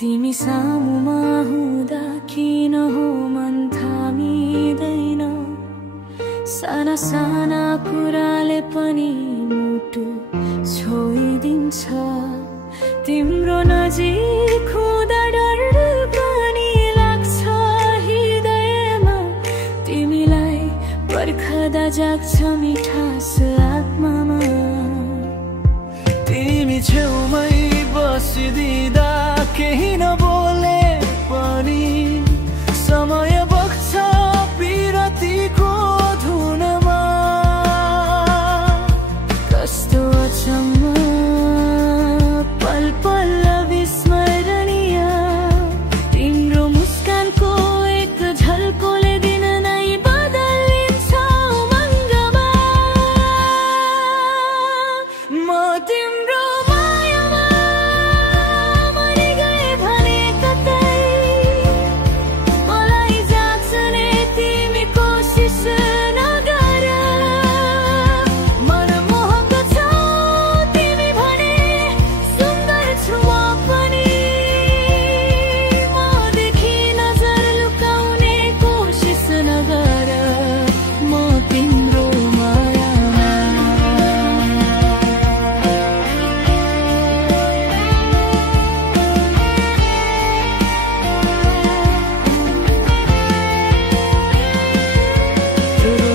तिमी सामुमा हुँदा किन हो मन थामिँदैन साना साना कुराले पनि मुटु छोइदिन्छ तिम्रो नजिक हुँदा डर पनि लाग्छ हृदयमा तिमीलाई पर्खदा जाग्छ मिठास आत्मामा तिमी छेउमै बसिदिँदा केही नबोले पनि समय बग्छ पिरतीको धुनमा कस्तो अचम्म पल पल अविस्मरणीय तिम्रो मुस्कानको एक झल्कोले दिन नै बदलिन्छ उमङ्गमा म तिम्रो मायामा मरि गए भने कतै मलाई जाँच्ने तिमी कोसिस नगर मनमोहक छौ तिमी भने सुन्दर छु म पनि मदेखि नजर लुकाउने कोसिस नगर म तिम्रो मायामा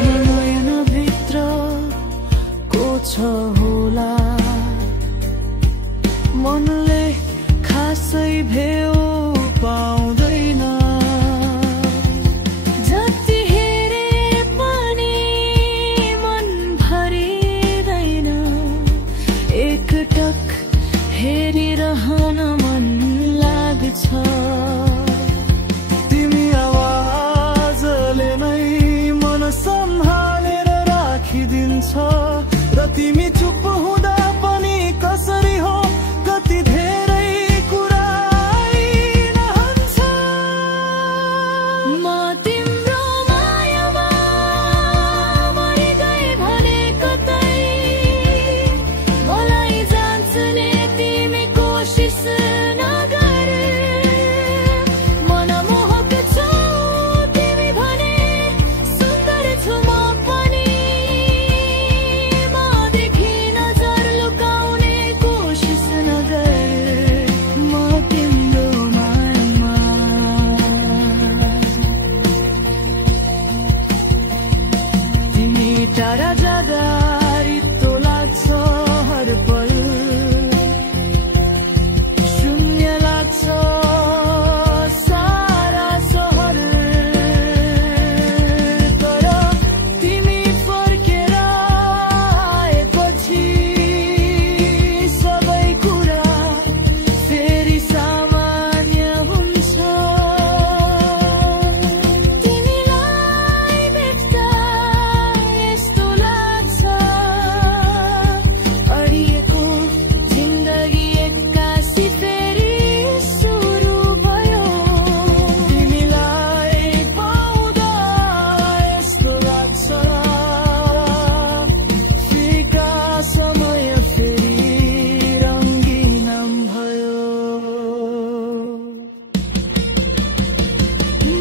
नयनभित्र को छ होला मनले खासै भेउ पाउँदैन जति हेरे पनि मन भरिँदैन एकटक हेरिरहन मन लाग्छ तिमी आवाजले नै मन सम्हालेर राखिदिन्छ र तिमी चुप हुँदा पनि कसरी हो कति धेरै कुरा आइरहन्छ म तिम्रो मायामा मरि गए भने कतै मलाई जाँच्ने तिमी कोसिस नगर मनमोहक छौ तिमी भने सुन्दर छु म पनि मदेखि नजर लुकाउने कोसिस नगर म तिम्रो मायामा तिमी टाढा जाँदा रित्तो लाग्छ हर पल शून्य लाग्छ सारा सहर तर तिमी फर्केर आएपछि सबै कुरा फेरि सामान्य हुन्छ तिमीलाई देख्दा यस्तो लाग्छ अडिएको जिन्दगी एक्कासी फेरि सुरु भयो तिमीलाई पाउँदा यस्तो लाग्छ फिका समय फेरि रङ्गिन भयो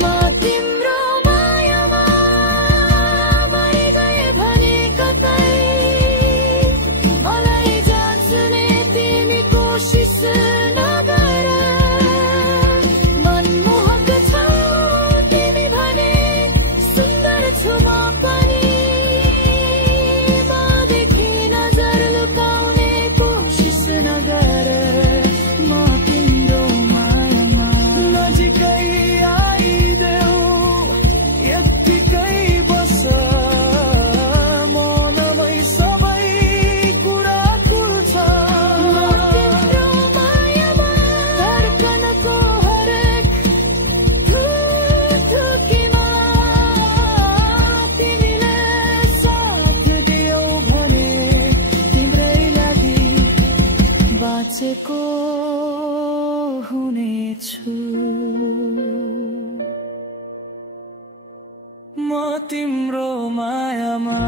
म तिम्रो मायामा मरि गए भने कतै मलाई जाँच्ने तिमी कोसिस नगर मनमोहक छौ तिमी भने सुन्दर छु म पनि मदेखि नजर लुकाउने कोसिस नगर म तिम्रो मायामा नजिकै आइदेऊ यत्तिकै बस मनमै सबै कुरा खुल्छ म तिम्रो मायामा धड्कनको हरेक थुथुकीमा तिमीले साथ दियौ भने तिम्रै लागि बाँचेको हुनेछु म तिम्रो मायामा